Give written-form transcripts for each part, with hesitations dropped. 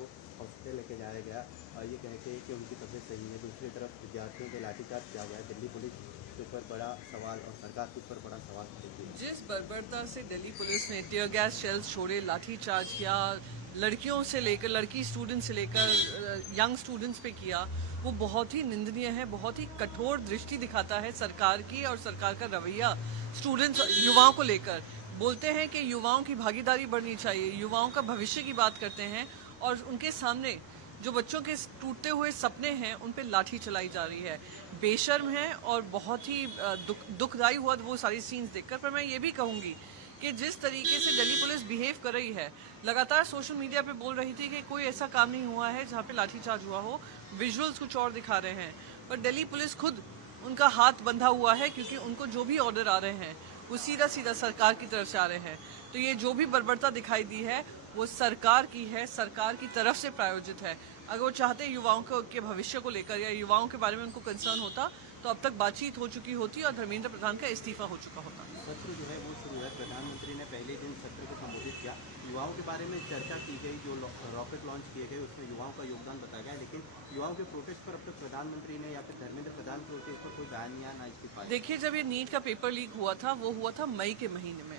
को हॉस्पिटल लेके जाया गया ये कह के कि उनकी तबीयत सही है। दूसरी तरफ विद्यार्थियों के लाठीचार्ज किया गया। दिल्ली पुलिस के ऊपर बड़ा सवाल और सरकार के ऊपर बड़ा सवाल खड़े। जिस बर्बरता से दिल्ली पुलिस ने टीयर गैस शेल्स छोड़े, लाठीचार्ज किया, लड़कियों से लेकर लड़की स्टूडेंट से लेकर यंग स्टूडेंट्स पे किया, वो बहुत ही निंदनीय है। बहुत ही कठोर दृष्टि दिखाता है सरकार की और सरकार का रवैया स्टूडेंट्स युवाओं को लेकर। बोलते हैं कि युवाओं की भागीदारी बढ़नी चाहिए, युवाओं का भविष्य की बात करते हैं और उनके सामने जो बच्चों के टूटते हुए सपने हैं उन पे लाठी चलाई जा रही है। बेशर्म है और बहुत ही दुखदायी हुआ वो सारी सीन्स देखकर। पर मैं ये भी कहूँगी कि जिस तरीके से दिल्ली पुलिस बिहेव कर रही है, लगातार सोशल मीडिया पे बोल रही थी कि कोई ऐसा काम नहीं हुआ है जहाँ पे लाठीचार्ज हुआ हो, विजुअल्स कुछ और दिखा रहे हैं। पर दिल्ली पुलिस खुद उनका हाथ बंधा हुआ है क्योंकि उनको जो भी ऑर्डर आ रहे हैं वो सीधा सीधा सरकार की तरफ से आ रहे हैं। तो ये जो भी बर्बरता दिखाई दी है वो सरकार की है, सरकार की तरफ से प्रायोजित है। अगर वो चाहते युवाओं के भविष्य को लेकर या युवाओं के बारे में उनको कंसर्न होता तो अब तक बातचीत हो चुकी होती और धर्मेंद्र प्रधान का इस्तीफा हो चुका होता। सत्र जो है वो शुरू है। प्रधानमंत्री ने पहले दिन सत्र को संबोधित किया। युवाओं के बारे में चर्चा की गई, जो रॉकेट लॉन्च किए गए उसमें युवाओं का योगदान बताया गया। लेकिन युवाओं के प्रोटेस्ट पर अब तक प्रधानमंत्री ने या फिर धर्मेंद्र प्रधान के प्रोटेस्ट पर कोई बयान या ना इस्तीफा। देखिए, जब ये नीट का पेपर लीक हुआ था वो हुआ था मई के महीने में।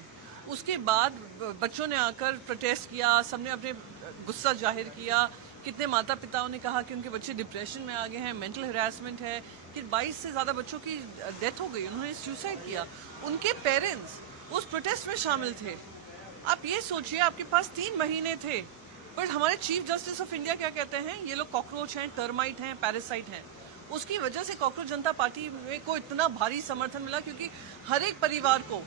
उसके बाद बच्चों ने आकर प्रोटेस्ट किया, सबने अपने गुस्सा जाहिर किया। कितने माता पिताओं ने कहा कि उनके बच्चे डिप्रेशन में आ गए हैं, मेंटल हरासमेंट है, कि 22 से ज़्यादा बच्चों की डेथ हो गई, उन्होंने सुसाइड किया। उनके पेरेंट्स उस प्रोटेस्ट में शामिल थे। आप ये सोचिए, आपके पास 3 महीने थे, पर हमारे चीफ जस्टिस ऑफ इंडिया क्या कहते हैं, ये लोग कॉकरोच हैं, टर्माइट हैं, पैरासाइट हैं। उसकी वजह से कॉकरोच जनता पार्टी को इतना भारी समर्थन मिला क्योंकि हर एक परिवार को,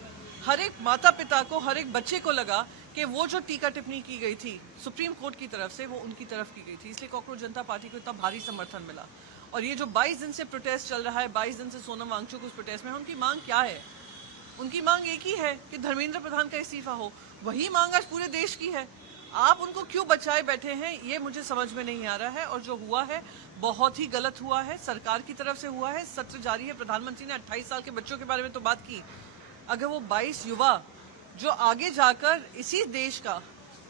हर एक माता पिता को, हर एक बच्चे को लगा कि वो जो टीका टिप्पणी की गई थी सुप्रीम कोर्ट की तरफ से वो उनकी तरफ की गई थी, इसलिए कॉकरोच जनता पार्टी को इतना भारी समर्थन मिला। और ये जो 22 दिन से प्रोटेस्ट चल रहा है, 22 दिन से सोनम वांगचुक उस प्रोटेस्ट में, उनकी मांग क्या है? उनकी मांग एक ही है कि धर्मेंद्र प्रधान का इस्तीफा हो। वही मांग आज पूरे देश की है। आप उनको क्यों बचाए बैठे हैं ये मुझे समझ में नहीं आ रहा है। और जो हुआ है बहुत ही गलत हुआ है, सरकार की तरफ से हुआ है। सत्र जारी है। प्रधानमंत्री ने 28 साल के बच्चों के बारे में तो बात की, अगर वो 22 युवा जो आगे जाकर इसी देश का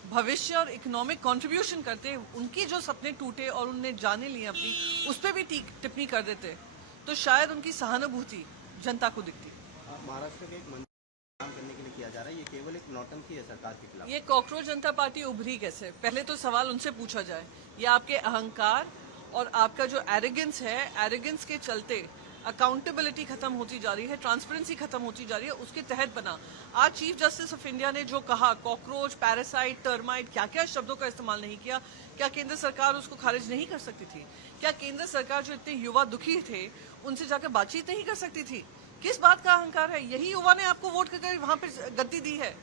भविष्य और इकोनॉमिक कंट्रीब्यूशन करते, उनकी जो सपने टूटे और उनने जाने लिए अपनी, उस पर भी टिप्पणी कर देते तो शायद उनकी सहानुभूति जनता को दिखती। महाराष्ट्र के एक मंत्री काम करने के लिए किया जा रहा है, ये केवल एक नौटंकी है सरकार के खिलाफ। ये कॉकरोच जनता पार्टी उभरी कैसे? पहले तो सवाल उनसे पूछा जाए। ये आपके अहंकार और आपका जो एरोगेंस है, एरोगेंस के चलते अकाउंटेबिलिटी खत्म होती जा रही है, ट्रांसपेरेंसी खत्म होती जा रही है, उसके तहत बना। आज चीफ जस्टिस ऑफ इंडिया ने जो कहा, कॉकरोच, पैरासाइट, टर्माइट, क्या क्या शब्दों का इस्तेमाल नहीं किया, क्या केंद्र सरकार उसको खारिज नहीं कर सकती थी? क्या केंद्र सरकार जो इतने युवा दुखी थे उनसे जाकर बातचीत नहीं कर सकती थी? किस बात का अहंकार है? यही युवा ने आपको वोट करके वहां पर गद्दी दी है।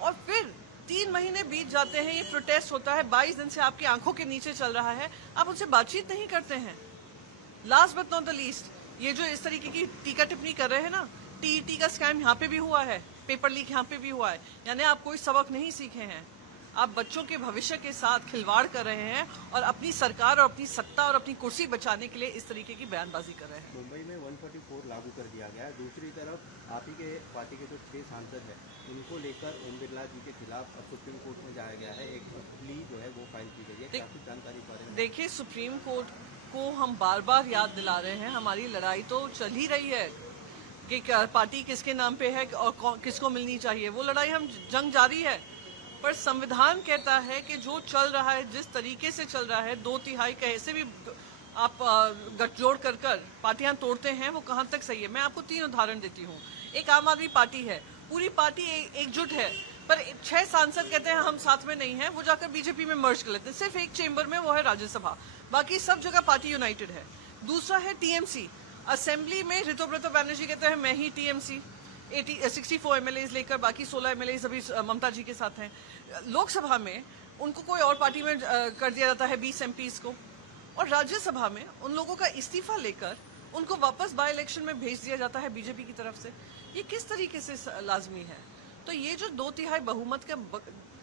और फिर 3 महीने बीत जाते हैं, ये प्रोटेस्ट होता है, 22 दिन से आपकी आंखों के नीचे चल रहा है, आप उनसे बातचीत नहीं करते हैं। Last but not the least, ये जो इस तरीके की टीका टिप्पणी कर रहे हैं ना, टीईटी का स्कैम यहाँ पे भी हुआ है, पेपर लीक यहाँ पे भी हुआ है, यानी आप कोई सबक नहीं सीखे हैं। आप बच्चों के भविष्य के साथ खिलवाड़ कर रहे हैं और अपनी सरकार और अपनी सत्ता और अपनी कुर्सी बचाने के लिए इस तरीके की बयानबाजी कर रहे हैं। मुंबई में 144 लागू कर दिया गया है। दूसरी तरफ आप ही के पार्टी के जो 6 सांसद हैं उनको लेकर ओम बिरला जी के खिलाफ सुप्रीम कोर्ट में जाया गया है, एक प्ली जो है वो फाइल की गई है। काफी जानकारी बारे में देखिए, सुप्रीम कोर्ट को हम बार बार याद दिला रहे हैं, हमारी लड़ाई तो चल ही रही है कि पार्टी किसके नाम पे है और किसको मिलनी चाहिए। वो लड़ाई, हम जंग जारी है। पर संविधान कहता है कि जो चल रहा है, जिस तरीके से चल रहा है, 2/3 कैसे भी आप गठजोड़ कर पार्टियां तोड़ते हैं, वो कहां तक सही है। मैं आपको 3 उदाहरण देती हूँ। एक आम आदमी पार्टी है, पूरी पार्टी एकजुट है, पर 6 सांसद कहते हैं हम साथ में नहीं हैं, वो जाकर बीजेपी में मर्ज कर लेते हैं। सिर्फ एक चेंबर में, वो है राज्यसभा, बाकी सब जगह पार्टी यूनाइटेड है। दूसरा है टीएमसी, असेंबली में ऋतुव्रत बैनर्जी कहते हैं मैं ही टीएमसी, 64 एमएलएज लेकर, बाकी 16 एमएलएज अभी ममता जी के साथ हैं। लोकसभा में उनको कोई और पार्टी में कर दिया जाता है 20 एमपीज को, और राज्यसभा में उन लोगों का इस्तीफा लेकर उनको वापस बाय इलेक्शन में भेज दिया जाता है बीजेपी की तरफ से। ये किस तरीके से लाजमी है? तो ये जो 2/3 बहुमत का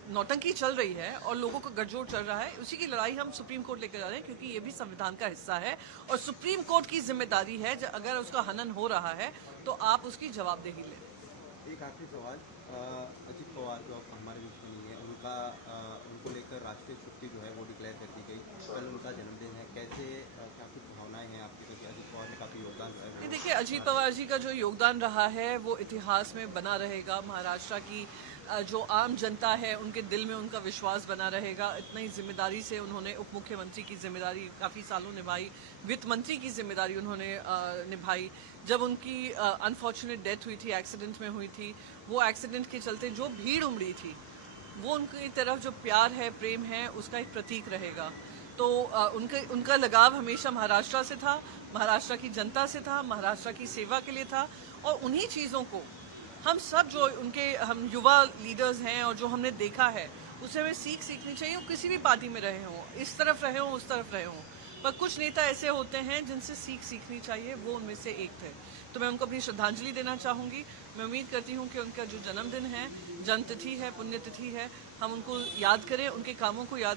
नौटंकी चल रही है और लोगों को गठजोड़ चल रहा है, उसी की लड़ाई हम सुप्रीम कोर्ट लेकर जा रहे हैं, क्योंकि ये भी संविधान का हिस्सा है और सुप्रीम कोर्ट की जिम्मेदारी है, अगर उसका हनन हो रहा है तो आप उसकी जवाबदेही लें। एक आखिरी सवाल, अजित पवार जो अब हमारे बीच में नहीं है, उनको लेकर राष्ट्रीय छुट्टी जो है वो डिक्लेयर कर दी गई, कल उनका जन्मदिन है, कैसे क्या कुछ भावनाएं हैं आपकी? क्योंकि अजित पवार ने काफ़ी योगदान जो है नहीं, देखिए अजीत पवार जी का जो योगदान रहा है वो इतिहास में बना रहेगा। महाराष्ट्र की जो आम जनता है उनके दिल में उनका विश्वास बना रहेगा। इतना ही जिम्मेदारी से उन्होंने उप मुख्यमंत्री की जिम्मेदारी काफ़ी सालों निभाई, वित्त मंत्री की जिम्मेदारी उन्होंने निभाई। जब उनकी अनफॉर्चुनेट डेथ हुई थी, एक्सीडेंट में हुई थी, वो एक्सीडेंट के चलते जो भीड़ उमड़ी थी वो उनकी तरफ जो प्यार है, प्रेम है, उसका एक प्रतीक रहेगा। तो उनका लगाव हमेशा महाराष्ट्र से था, महाराष्ट्र की जनता से था, महाराष्ट्र की सेवा के लिए था। और उन्हीं चीज़ों को हम सब जो हम युवा लीडर्स हैं और जो हमने देखा है उससे हमें सीखनी चाहिए। वो किसी भी पार्टी में रहे हों, इस तरफ रहे हों, उस तरफ रहे हों, पर कुछ नेता ऐसे होते हैं जिनसे सीखनी चाहिए, वो उनमें से एक थे। तो मैं उनको अपनी श्रद्धांजलि देना चाहूँगी। मैं उम्मीद करती हूँ कि उनका जो जन्मदिन है, जन्मतिथि है, पुण्यतिथि है, हम उनको याद करें, उनके कामों को याद